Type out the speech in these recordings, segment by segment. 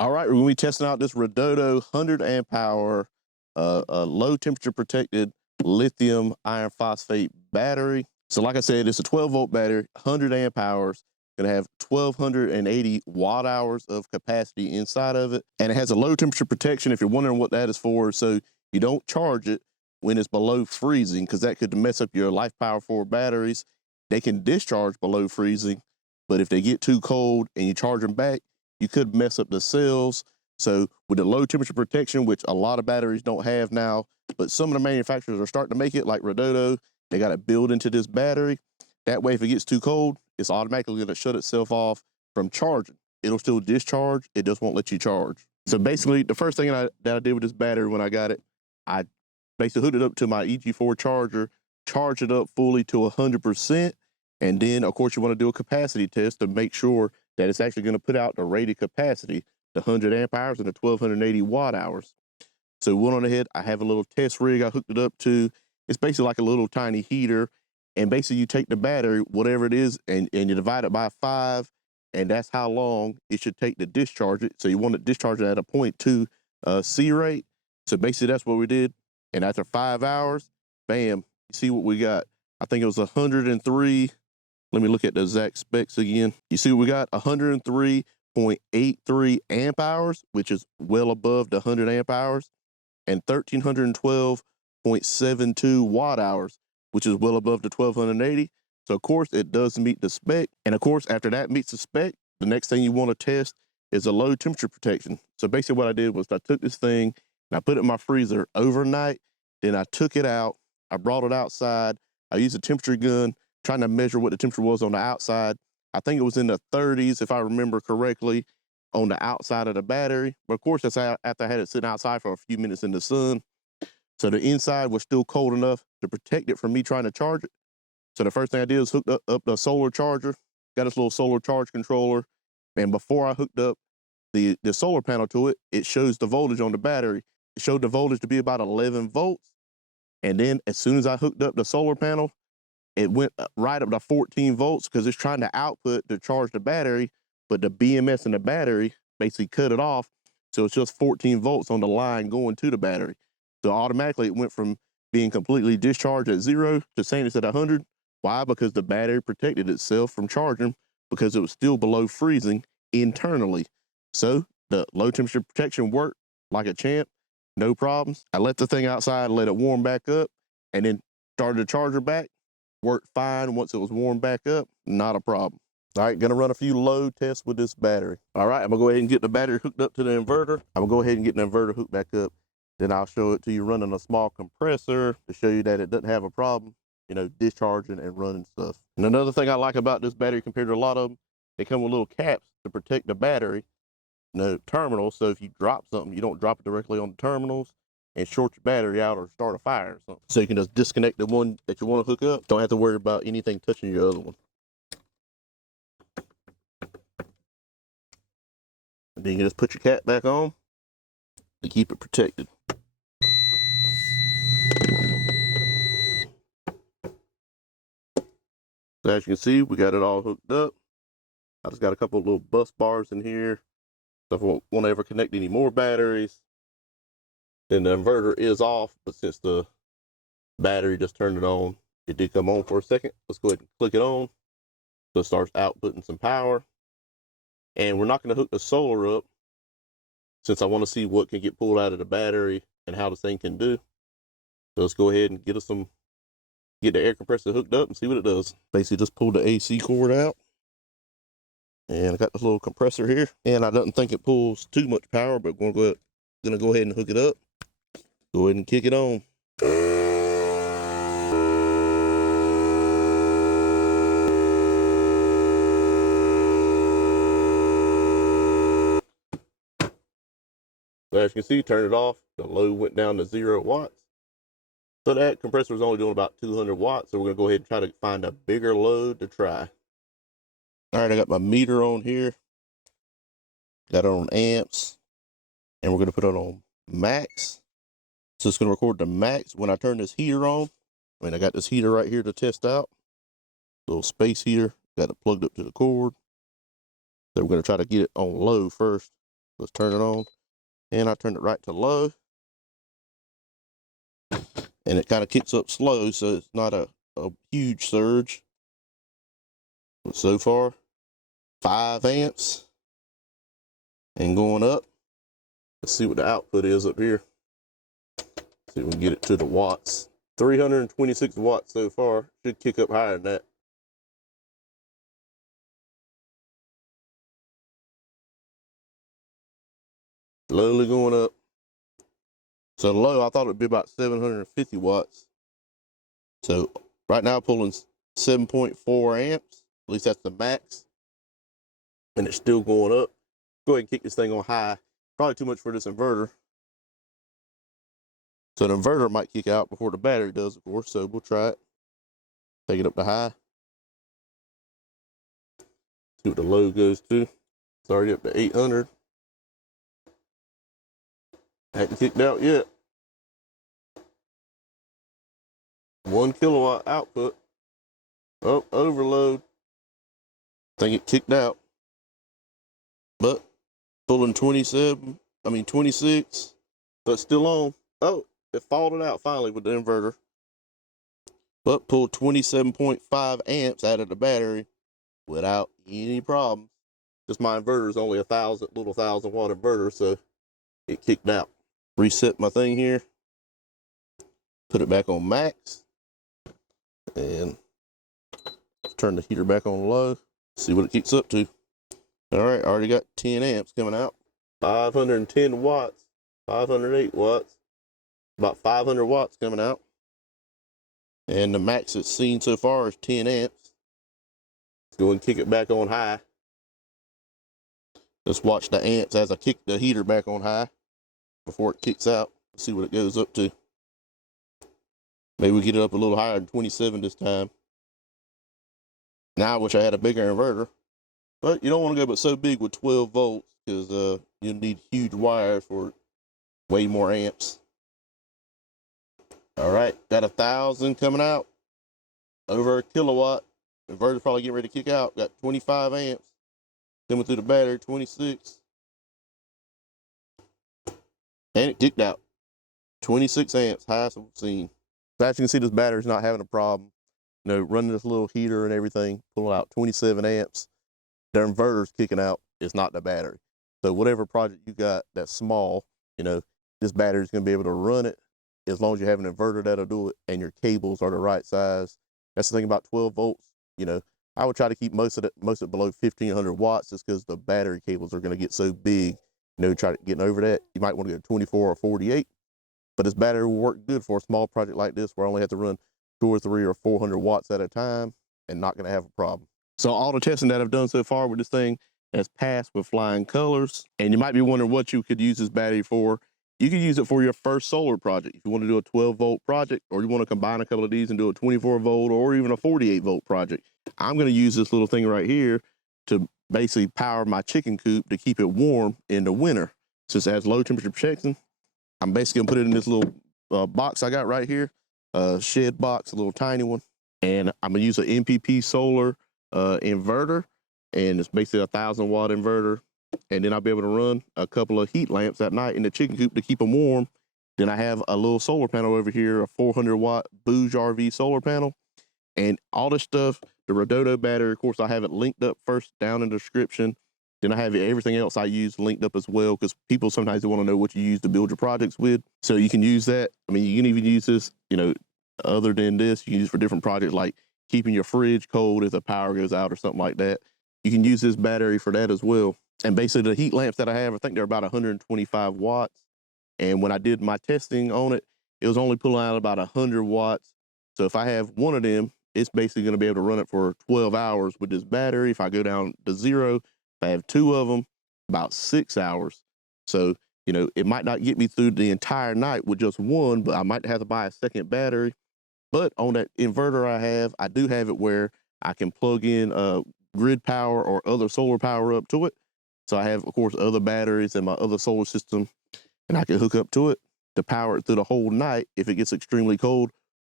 All right, we're gonna be testing out this Redodo 100 amp hour, low temperature protected lithium iron phosphate battery. So like I said, it's a 12 volt battery, 100 amp hours, gonna have 1280 watt hours of capacity inside of it. And it has a low temperature protection. If you're wondering what that is for, so you don't charge it when it's below freezing, because that could mess up your Life Power 4 batteries. They can discharge below freezing, but if they get too cold and you charge them back, you could mess up the cells. So with the low temperature protection, which a lot of batteries don't have now, but some of the manufacturers are starting to make it, like Redodo, they got it built into this battery. That way, if it gets too cold, it's automatically gonna shut itself off from charging. It'll still discharge, it just won't let you charge. So basically, the first thing that I did with this battery when I got it, I basically hooked it up to my EG4 charger, charged it up fully to 100%, and then, of course, you wanna do a capacity test to make sure that it's actually gonna put out the rated capacity, the 100 amp hours and the 1280 watt hours. So went on ahead, I have a little test rig I hooked it up to. It's basically like a little tiny heater. And basically you take the battery, whatever it is, and you divide it by 5, and that's how long it should take to discharge it. So you want to discharge it at a 0.2 C rate. So basically that's what we did. And after 5 hours, bam, you see what we got. I think it was 103. Let me look at the exact specs again. You see what we got? 103.83 amp hours, which is well above the 100 amp hours, and 1312.72 watt hours, which is well above the 1280. So of course it does meet the spec. And of course, after that meets the spec, the next thing you want to test is a low temperature protection. So basically what I did was I took this thing and I put it in my freezer overnight. Then I took it out, I brought it outside. I used a temperature gun, trying to measure what the temperature was on the outside. I think it was in the 30s, if I remember correctly, on the outside of the battery. But of course, that's after I had it sitting outside for a few minutes in the sun. So the inside was still cold enough to protect it from me trying to charge it. So the first thing I did was hook up the solar charger, got this little solar charge controller. And before I hooked up the solar panel to it, it shows the voltage on the battery. It showed the voltage to be about 11 volts. And then as soon as I hooked up the solar panel, it went right up to 14 volts because it's trying to output to charge the battery, but the BMS in the battery basically cut it off. So it's just 14 volts on the line going to the battery. So automatically it went from being completely discharged at 0 to saying it's at 100. Why? Because the battery protected itself from charging because it was still below freezing internally. So the low temperature protection worked like a champ, no problems. I left the thing outside, let it warm back up, and then started the charger back. Worked fine once it was warmed back up, not a problem. All right, gonna run a few load tests with this battery. All right, I'm gonna go ahead and get the battery hooked up to the inverter. I'm gonna go ahead and get the inverter hooked back up. Then I'll show it to you running a small compressor to show you that it doesn't have a problem, you know, discharging and running stuff. And another thing I like about this battery compared to a lot of them, they come with little caps to protect the battery, terminals. So if you drop something, you don't drop it directly on the terminals and short your battery out or start a fire or something. So you can just disconnect the one that you want to hook up. Don't have to worry about anything touching your other one. And then you can just put your cap back on to keep it protected. So as you can see, we got it all hooked up. I just got a couple of little bus bars in here. So if I want to ever connect any more batteries, then the inverter is off, but since the battery just turned it on, it did come on for a second. Let's go ahead and click it on. So it starts outputting some power. And we're not going to hook the solar up since I want to see what can get pulled out of the battery and how the thing can do. So let's go ahead and get the air compressor hooked up and see what it does. Basically just pull the AC cord out. And I got this little compressor here. And I don't think it pulls too much power, but we're going to go ahead and hook it up. Go ahead and kick it on. So as you can see, turn it off. The load went down to 0 watts. So that compressor is only doing about 200 watts. So we're going to go ahead and try to find a bigger load to try. All right, I got my meter on here. Got it on amps. And we're going to put it on max. So it's going to record the max when I turn this heater on. I got this heater right here to test out. Little space heater. Got it plugged up to the cord. So we're going to try to get it on low first. Let's turn it on. And I turned it right to low. And it kind of kicks up slow, so it's not a huge surge. But so far, 5 amps. And going up. Let's see what the output is up here. See if we can get it to the watts. 326 watts so far. Should kick up higher than that. Slowly going up. So low, I thought it'd be about 750 watts. So right now pulling 7.4 amps. At least that's the max. And it's still going up. Go ahead and kick this thing on high. Probably too much for this inverter. So the inverter might kick out before the battery does, of course. So we'll try it. Take it up to high. See what the low goes to. It's already up to 800. Hadn't kicked out yet. 1 kilowatt output. Oh, overload. Think it kicked out. But pulling 26. So it's still on. Oh, it faulted out finally with the inverter. But pulled 27.5 amps out of the battery without any problems. Just my inverter is only a 1,000 watt inverter, so it kicked out. Reset my thing here. Put it back on max. And turn the heater back on low. See what it kicks up to. All right, already got 10 amps coming out. 510 watts, 508 watts, about 500 watts coming out. And the max it's seen so far is 10 amps. Let's go and kick it back on high. Let's watch the amps as I kick the heater back on high before it kicks out. See what it goes up to. Maybe we get it up a little higher than 27 this time. Now I wish I had a bigger inverter. But you don't want to go but so big with 12 volts because you'll need huge wires for way more amps. All right, got 1,000 coming out. Over a kilowatt. Inverter's probably getting ready to kick out. Got 25 amps coming through the battery, 26. And it kicked out. 26 amps, highest I've seen. So as you can see, this battery's not having a problem. You know, running this little heater and everything, pulling out 27 amps. The inverter's kicking out. It's not the battery. So whatever project you got that's small, you know, this battery's going to be able to run it as long as you have an inverter that'll do it and your cables are the right size. That's the thing about 12 volts. You know, I would try to keep most of it below 1,500 watts just because the battery cables are going to get so big. You know, try to get over that. You might want to go 24 or 48. But this battery will work good for a small project like this where I only have to run 2 or 3 or 400 watts at a time and not going to have a problem. So all the testing that I've done so far with this thing has passed with flying colors. And you might be wondering what you could use this battery for. You could use it for your first solar project. If you want to do a 12 volt project, or you want to combine a couple of these and do a 24 volt or even a 48 volt project. I'm going to use this little thing right here to basically power my chicken coop to keep it warm in the winter. Since it has low temperature protection, I'm basically going to put it in this little box I got right here, shed box, a little tiny one. And I'm going to use an MPP solar inverter, and it's basically a 1,000 watt inverter. And then I'll be able to run a couple of heat lamps at night in the chicken coop to keep them warm. Then I have a little solar panel over here, a 400 watt Booz RV solar panel. And all this stuff, the Redodo battery, of course, I have it linked up first down in the description. Then I have everything else I use linked up as well, because people sometimes they want to know what you use to build your projects with. So you can use that. I mean, you can even use this, you know, other than this, you can use it for different projects like keeping your fridge cold if the power goes out or something like that. You can use this battery for that as well. And basically the heat lamps that I have, I think they're about 125 watts. And when I did my testing on it, it was only pulling out about 100 watts. So if I have one of them, it's basically going to be able to run it for 12 hours with this battery. If I go down to 0, if I have 2 of them, about 6 hours. So, you know, it might not get me through the entire night with just one, but I might have to buy a second battery. But on that inverter I do have it where I can plug in grid power or other solar power up to it. So I have, of course, other batteries in my other solar system, and I can hook up to it to power it through the whole night if it gets extremely cold.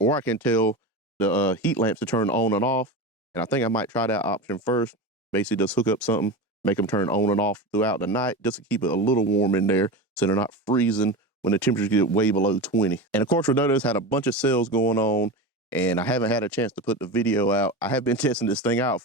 Or I can tell the heat lamps to turn on and off. And I think I might try that option first. Basically just hook up something make them turn on and off throughout the night just to keep it a little warm in there so they're not freezing when the temperatures get way below 20. And of course, Redodo's had a bunch of sales going on, and I haven't had a chance to put the video out. I have been testing this thing out.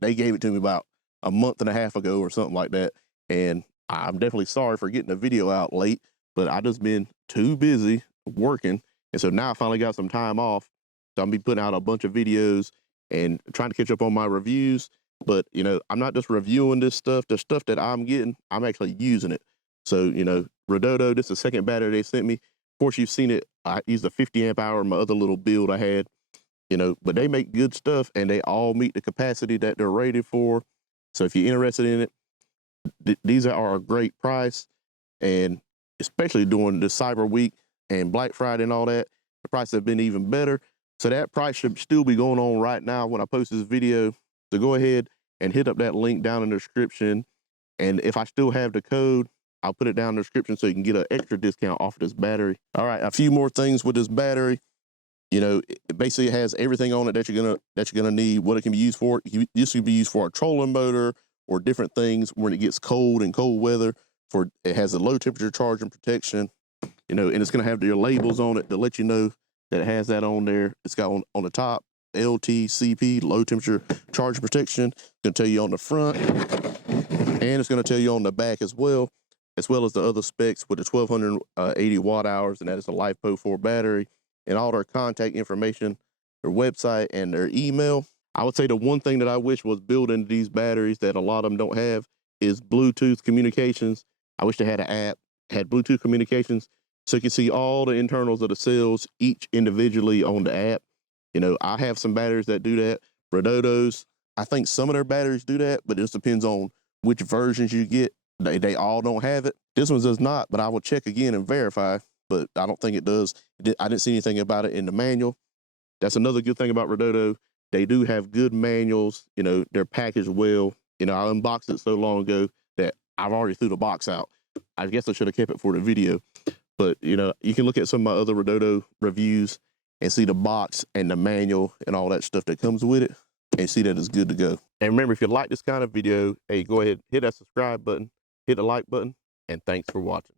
They gave it to me about a month and a half ago or something like that. And I'm definitely sorry for getting the video out late, but I just been too busy working. And so now I finally got some time off. So I'm be putting out a bunch of videos and trying to catch up on my reviews. But, you know, I'm not just reviewing this stuff. The stuff that I'm getting, I'm actually using it. So, you know, Redodo, this is the second battery they sent me. Of course, you've seen it. I used a 50 amp hour, my other little build I had, you know, but they make good stuff and they all meet the capacity that they're rated for. So if you're interested in it, these are a great price. And especially during the Cyber Week and Black Friday and all that, the prices have been even better. So that price should still be going on right now when I post this video. So go ahead and hit up that link down in the description. And if I still have the code, I'll put it down in the description so you can get an extra discount off of this battery. All right, a few more things with this battery. You know, it basically has everything on it that you're gonna need. What it can be used for. This could be used for a trolling motor or different things when it gets cold and cold weather. It has a low temperature charging protection. You know, and it's gonna have your labels on it to let you know that it has that on there. It's got on the top LTCP, low temperature charging protection. It's gonna tell you on the front, and it's gonna tell you on the back as well as the other specs with the 1280 watt hours, and that is a LiFePO 4 battery, and all their contact information, their website, and their email. I would say the one thing that I wish was built into these batteries that a lot of them don't have is Bluetooth communications. I wish they had an app, had Bluetooth communications, so you can see all the internals of the cells, each individually on the app. You know, I have some batteries that do that. Redodo's, I think some of their batteries do that, but it just depends on which versions you get. They all don't have it. This one does not, but I will check again and verify, but I don't think it does. I didn't see anything about it in the manual. That's another good thing about Redodo. They do have good manuals. You know, they're packaged well. You know, I unboxed it so long ago that I've already threw the box out. I guess I should have kept it for the video. But, you know, you can look at some of my other Redodo reviews and see the box and the manual and all that stuff that comes with it and see that it's good to go. And remember, if you like this kind of video, hey, go ahead, hit that subscribe button, hit the like button, and thanks for watching.